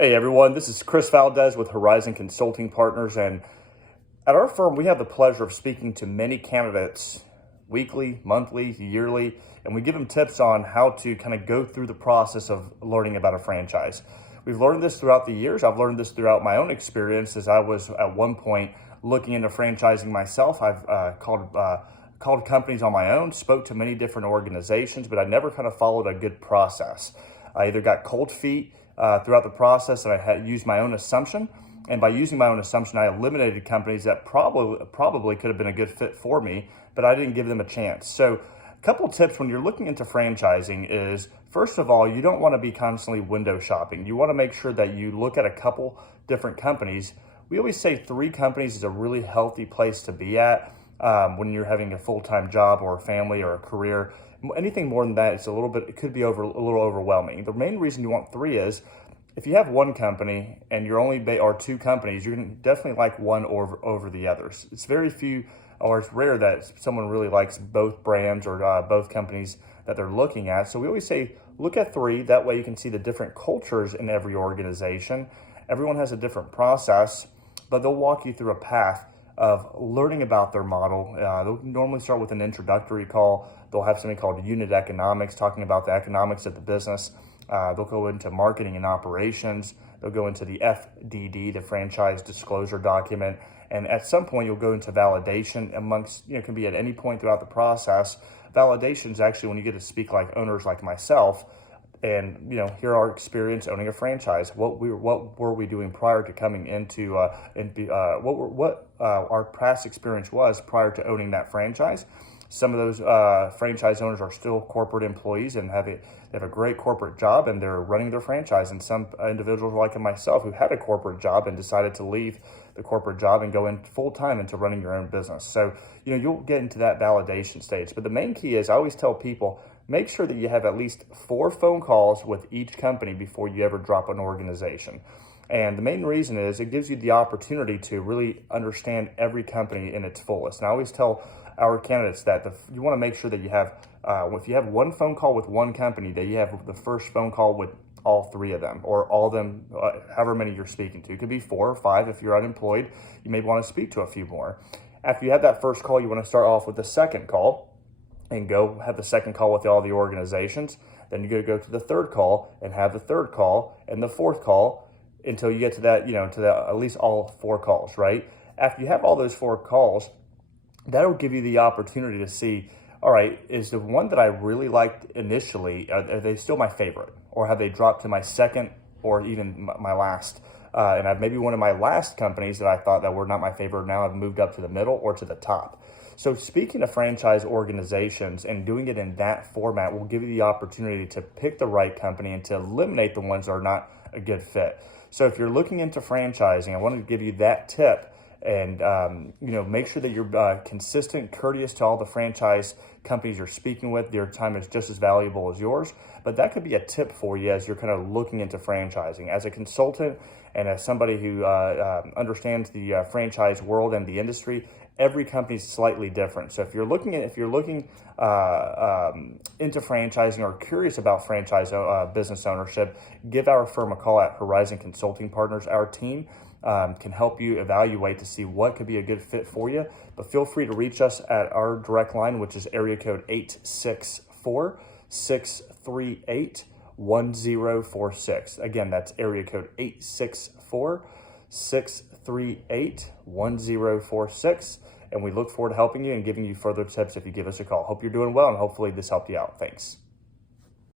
Hey everyone, this is Chris Valdez with Horizon Consulting Partners, and at our firm we have the pleasure of speaking to many candidates weekly, monthly, yearly, and we give them tips on how to kind of go through the process of learning about a franchise. We've learned this throughout the years. I've learned this throughout my own experience as I was at one point looking into franchising myself. I've called companies on my own, spoke to many different organizations, but I never kind of followed a good process. I either got cold feet throughout the process, and I had used my own assumption. And by using my own assumption, I eliminated companies that probably could have been a good fit for me, but I didn't give them a chance. So a couple tips when you're looking into franchising is, first of all, you don't want to be constantly window shopping. You want to make sure that you look at a couple different companies. We always say 3 companies is a really healthy place to be at when you're having a full-time job or a family or a career. Anything more than that, it could be a little overwhelming. The main reason you want 3 is if you have one company and you're only or 2 companies, you're going to definitely like one over the others. It's very few, or it's rare that someone really likes both brands or both companies that they're looking at. So we always say look at 3. That way you can see the different cultures in every organization. Everyone has a different process, but they'll walk you through a path of learning about their model. They'll normally start with an introductory call. They'll have something called unit economics, talking about the economics of the business. They'll go into marketing and operations. They'll go into the FDD, the franchise disclosure document. And at some point, you'll go into validation amongst, can be at any point throughout the process. Validation is actually when you get to speak like owners like myself and, hear our experience owning a franchise. What were we doing prior to coming into, what our past experience was prior to owning that franchise. Some of those franchise owners are still corporate employees and they have a great corporate job and they're running their franchise. And some individuals like myself who had a corporate job and decided to leave the corporate job and go in full time into running your own business. So, you'll get into that validation stage. But the main key is I always tell people, make sure that you have at least 4 phone calls with each company before you ever drop an organization. And the main reason is it gives you the opportunity to really understand every company in its fullest. And I always tell our candidates that you want to make sure that you have, if you have one phone call with one company, that you have the first phone call with all 3 of them, or all of them, however many you're speaking to. It could be 4 or 5. If you're unemployed, you may want to speak to a few more. After you have that first call, you want to start off with the second call and go have the second call with all the organizations. Then you're going to go to the third call and have the third call and the fourth call until you get to that, at least all 4 calls, right? After you have all those 4 calls, that'll give you the opportunity to see, all right, is the one that I really liked initially, are they still my favorite? Or have they dropped to my second or even my last? And I've maybe one of my last companies that I thought that were not my favorite now have moved up to the middle or to the top. So speaking of franchise organizations and doing it in that format will give you the opportunity to pick the right company and to eliminate the ones that are not a good fit. So if you're looking into franchising, I wanted to give you that tip. And, make sure that you're consistent, courteous to all the franchise companies you're speaking with. Their time is just as valuable as yours. But that could be a tip for you as you're kind of looking into franchising. As a consultant and as somebody who understands the franchise world and the industry, every company is slightly different. So if you're looking into franchising or curious about franchise business ownership, give our firm a call at Horizon Consulting Partners. Our team can help you evaluate to see what could be a good fit for you. But feel free to reach us at our direct line, which is area code 864-638-1046. Again, that's area code 864-638-1046. And we look forward to helping you and giving you further tips if you give us a call. Hope you're doing well, and hopefully this helped you out. Thanks.